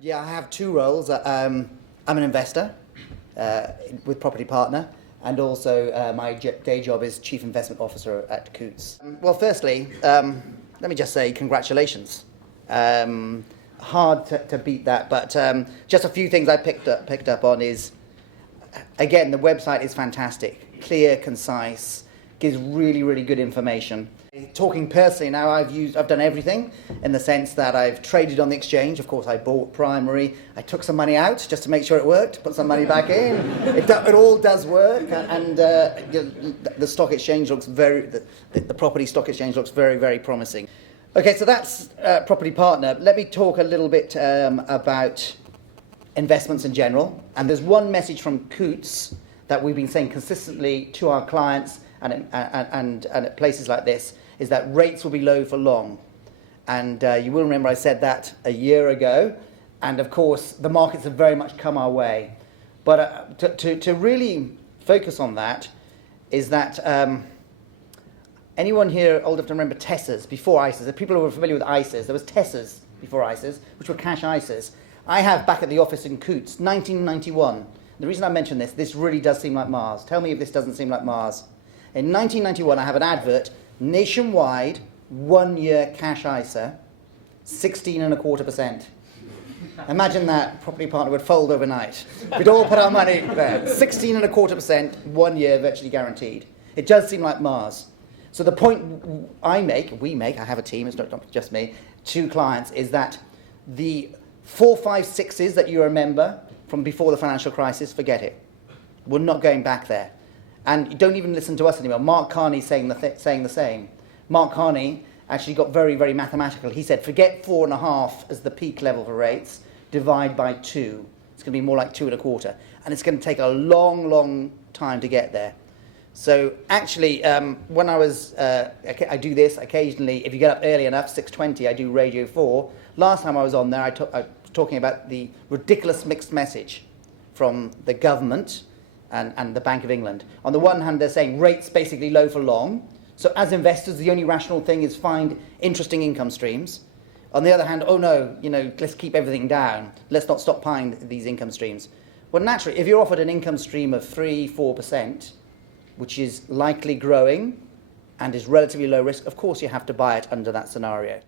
Yeah, I have two roles. I'm an investor with Property Partner, and also my day job is Chief Investment Officer at Coutts. Well, firstly, let me just say congratulations. Hard to beat that, but just a few things I picked up on is, again, the website is fantastic, clear, concise, gives really, really good information. Talking personally now, I've done everything in the sense that I've traded on the exchange. Of course, I bought primary. I took some money out just to make sure it worked. Put some money back in. It all does work, and the stock exchange looks the property stock exchange looks very, very promising. Okay, so that's Property Partner. Let me talk a little bit about investments in general. And there's one message from Coutts that we've been saying consistently to our clients and at places like this, is that rates will be low for long. And you will remember I said that a year ago. And of course, the markets have very much come our way. But to really focus on that is that anyone here old enough to remember TESAs before ISAs? The people who were familiar with ISAs, there was TESAs before ISAs, which were cash ISAs. I have back at the office in Coutts, 1991. The reason I mention this really does seem like Mars. Tell me if this doesn't seem like Mars. In 1991, I have an advert, nationwide, 1-year cash ISA, 16.25%. Imagine that, Property Partner would fold overnight. We'd all put our money there. 16.25%, 1 year, virtually guaranteed. It does seem like Mars. So the point we make, I have a team, it's not just me, 2 clients, is that the 4, 5, 6s that you remember from before the financial crisis, forget it. We're not going back there. And you don't even listen to us anymore. Mark Carney's saying the same. Mark Carney actually got very, very mathematical. He said, forget 4.5 as the peak level for rates, divide by 2. It's going to be more like 2.25. And it's going to take a long, long time to get there. So actually, when I do this occasionally, if you get up early enough, 6:20, I do Radio 4. Last time I was on there, I was talking about the ridiculous mixed message from the government and the Bank of England. On the one hand, they're saying rates basically low for long. So as investors, the only rational thing is find interesting income streams. On the other hand, oh no, let's keep everything down. Let's not stop buying these income streams. Well, naturally, if you're offered an income stream of 3-4%, which is likely growing and is relatively low risk, of course you have to buy it under that scenario.